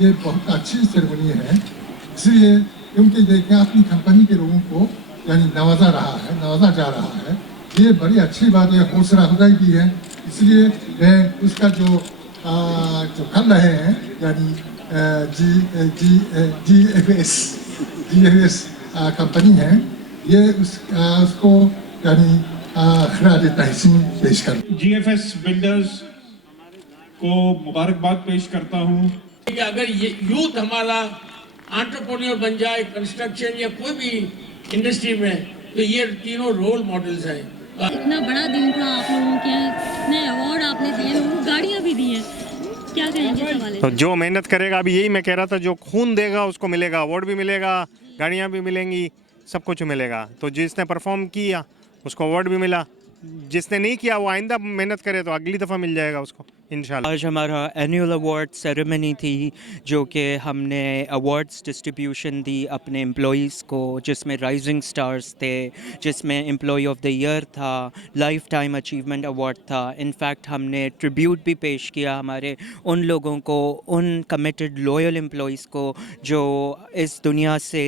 ये बहुत अच्छी सेरेमनी है, इसलिए क्योंकि देखें अपनी कंपनी के लोगों को यानी नवाजा जा रहा है, ये बड़ी अच्छी बात है, हौसला अफजाई भी है। इसलिए मैं उसका जो कर रहे हैं यानी GFS कंपनी है, ये उसको यानी खराज तहसीन पेश कर GFS बिल्डर्स को मुबारकबाद पेश करता हूँ कि अगर ये यूथ हमारा एंटरप्रेन्योर बन जाए कंस्ट्रक्शन या कोई भी इंडस्ट्री में, तो ये तीनों रोल मॉडल्स हैं। इतना बड़ा दिन था आप लोगों के, इतने अवार्ड आपने दिए, लोगों को गाड़ियाँ भी दी हैं, क्या कहेंगे इस हवाले तो जो मेहनत करेगा, अभी यही मैं कह रहा था, जो खून देगा उसको मिलेगा, अवार्ड भी मिलेगा, गाड़ियाँ भी मिलेंगी, सब कुछ मिलेगा। तो जिसने परफॉर्म किया उसको अवार्ड भी मिला, जिसने नहीं किया वो आइंदा मेहनत करे तो अगली दफ़ा मिल जाएगा उसको इंशाल्लाह। आज हमारा एनुअल अवार्ड सेरेमनी थी, जो कि हमने अवार्ड्स डिस्ट्रीब्यूशन दी अपने एम्प्लॉइज़ को, जिसमें राइजिंग स्टार्स थे, जिसमें एम्प्लॉय ऑफ द ईयर था, लाइफ टाइम अचीवमेंट अवार्ड था। इनफैक्ट हमने ट्रिब्यूट भी पेश किया हमारे उन लोगों को, उन कमिटेड लॉयल एम्प्लॉइज़ को जो इस दुनिया से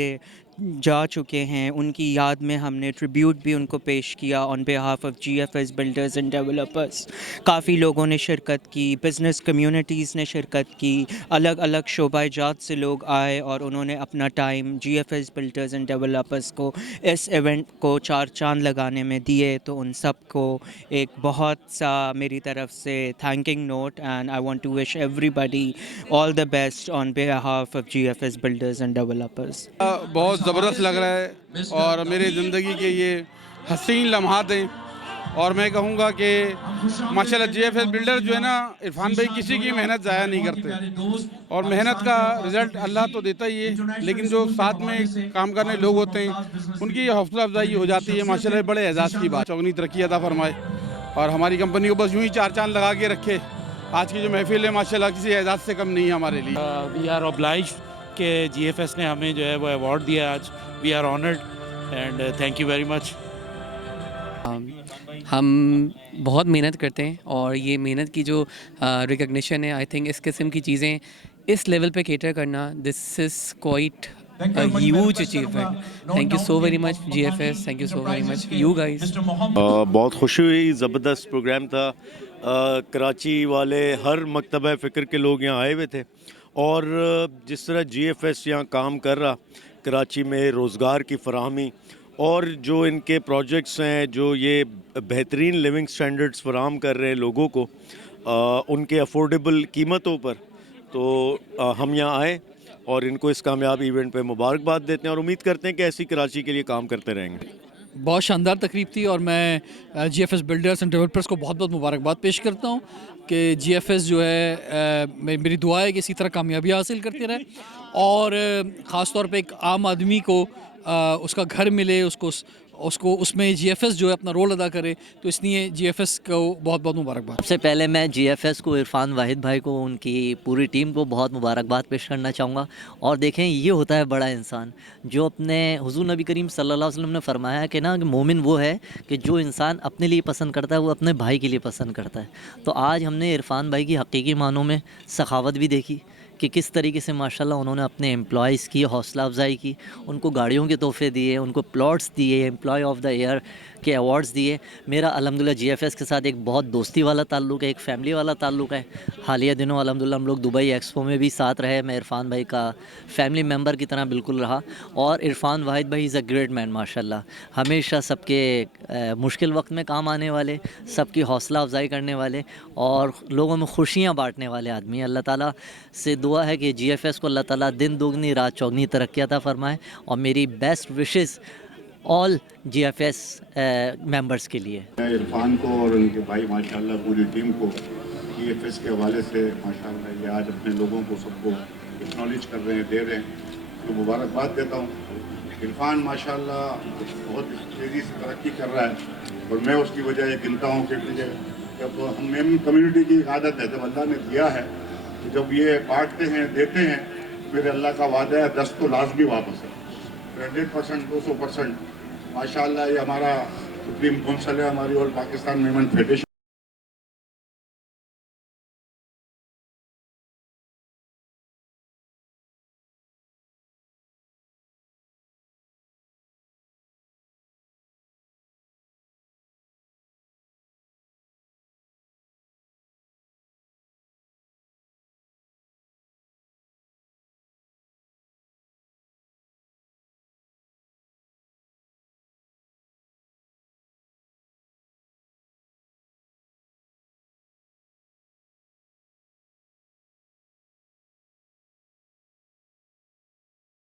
जा चुके हैं, उनकी याद में हमने ट्रिब्यूट भी उनको पेश किया on behalf of GFS builders and developers. काफ़ी लोगों ने शिरकत की, बिज़नेस कम्युनिटीज़ ने शिरकत की, अलग अलग शोबा-जात से लोग आए और उन्होंने अपना time GFS builders and developers को इस इवेंट को चार चांद लगाने में दिए। तो उन सब को एक बहुत सा मेरी तरफ से thanking note, and I want to wish everybody all the best on behalf of GFS builders and developers. बहुत ज़बरदस्त लग रहा है और मेरी ज़िंदगी के ये हसीन लम्हात हैं, और मैं कहूँगा कि माशाल्लाह GFS बिल्डर जो है ना, इरफान भाई किसी की मेहनत ज़ाया नहीं करते, और मेहनत का रिज़ल्ट अल्लाह तो देता ही है, लेकिन जो साथ में काम करने लोग होते हैं उनकी हौसला अफजाई हो जाती है। माशाल्लाह बड़े एजाज़ की बात, चौगनी तरक्की अता फरमाए और हमारी कंपनी को बस यूँ ही चार चांद लगा के रखे। आज की जो महफिल है माशाल्लाह किसी एजाज़ से कम नहीं है हमारे लिए। वी आर ऑब्लाइज्ड कि GFS ने हमें जो है वो अवार्ड दिया आज। We are honoured and thank you very much. हम बहुत मेहनत करते हैं और ये मेहनत की जो रिकग्निशन है, आई थिंक इस किस्म की चीज़ें इस लेवल पे केटर करना, this is quite huge achievement. Thank you so very much GFS, thank you so very much you guys. बहुत खुशी हुई, ज़बरदस्त प्रोग्राम था। कराची वाले हर मकतबा फ़िक्र के लोग यहाँ आए हुए थे, और जिस तरह GFS यहाँ काम कर रहा कराची में रोज़गार की फराहमी, और जो इनके प्रोजेक्ट्स हैं जो ये बेहतरीन लिविंग स्टैंडर्ड्स फराहम कर रहे हैं लोगों को उनके अफोर्डेबल कीमतों पर, तो हम यहाँ आए और इनको इस कामयाब इवेंट पे मुबारकबाद देते हैं और उम्मीद करते हैं कि ऐसी कराची के लिए काम करते रहेंगे। बहुत शानदार तकरीब थी और मैं GFS बिल्डर्स एंड डेवलपर्स को बहुत बहुत मुबारकबाद पेश करता हूँ कि GFS जो है, मेरी दुआ है कि इसी तरह कामयाबी हासिल करते रहे, और ख़ास तौर पे एक आम आदमी को उसका घर मिले, उसको उसमें GFS जो है अपना रोल अदा करे, तो इसलिए GFS को बहुत बहुत मुबारकबाद। सबसे पहले मैं GFS को, इरफान वाहिद भाई को, उनकी पूरी टीम को बहुत मुबारकबाद पेश करना चाहूँगा। और देखें, ये होता है बड़ा इंसान जो अपने हुज़ूर नबी करीम सल्लल्लाहु अलैहि वसल्लम ने फरमाया कि ना, कि मोमिन वो है कि जो इंसान अपने लिए पसंद करता है वो अपने भाई के लिए पसंद करता है। तो आज हमने इरफान भाई की हकीकी मानों में सखावत भी देखी कि किस तरीके से माशाल्लाह उन्होंने अपने एम्प्लॉयज़ की हौसला अफजाई की, उनको गाड़ियों के तोहफे दिए, उनको प्लॉट्स दिए, एम्प्लॉय ऑफ द ईयर के अवार्ड्स दिए। मेरा अल्हम्दुलिल्लाह GFS के साथ एक बहुत दोस्ती वाला ताल्लुक़ है, एक फ़ैमिली वाला ताल्लुक़ है। हालिया दिनों अल्हम्दुलिल्लाह हम लोग दुबई एक्सपो में भी साथ रहे, मैं इरफान भाई का फ़ैमिली मेम्बर की तरह बिल्कुल रहा। और इरफान वाहिद भाई इज़ अ ग्रेट मैन माशाल्लाह, हमेशा सबके मुश्किल वक्त में काम आने वाले, सबकी हौसला अफजाई करने वाले और लोगों में खुशियाँ बाँटने वाले आदमी। अल्लाह ताला से दुआ है कि GFS को अल्लाह ताला दिन दोगुनी रात चौगनी तरक्की अता फरमाए, और मेरी best wishes all GFS members के लिए। इरफान को और उनके भाई माशाल्लाह पूरी टीम को GFS के हवाले से माशाल्लाह ये आज अपने लोगों को सबको एक्नॉलेज कर रहे हैं, दे रहे हैं, तो मुबारकबाद देता हूँ। इरफान माशाल्लाह बहुत तेज़ी से तरक्की कर रहा है और मैं उसकी वजह ये गिनता हूँ कि जब हम कम्युनिटी की आदत है, जब अल्लाह ने दिया है तो जब ये बांटते हैं, देते हैं, मेरे अल्लाह का वादा है 10 तो लाजमी वापस है, 100%, 200% माशाल्लाह। ये हमारा सुप्रीम काउंसिल है, हमारी ऑल पाकिस्तान मेमन फेडरेशन।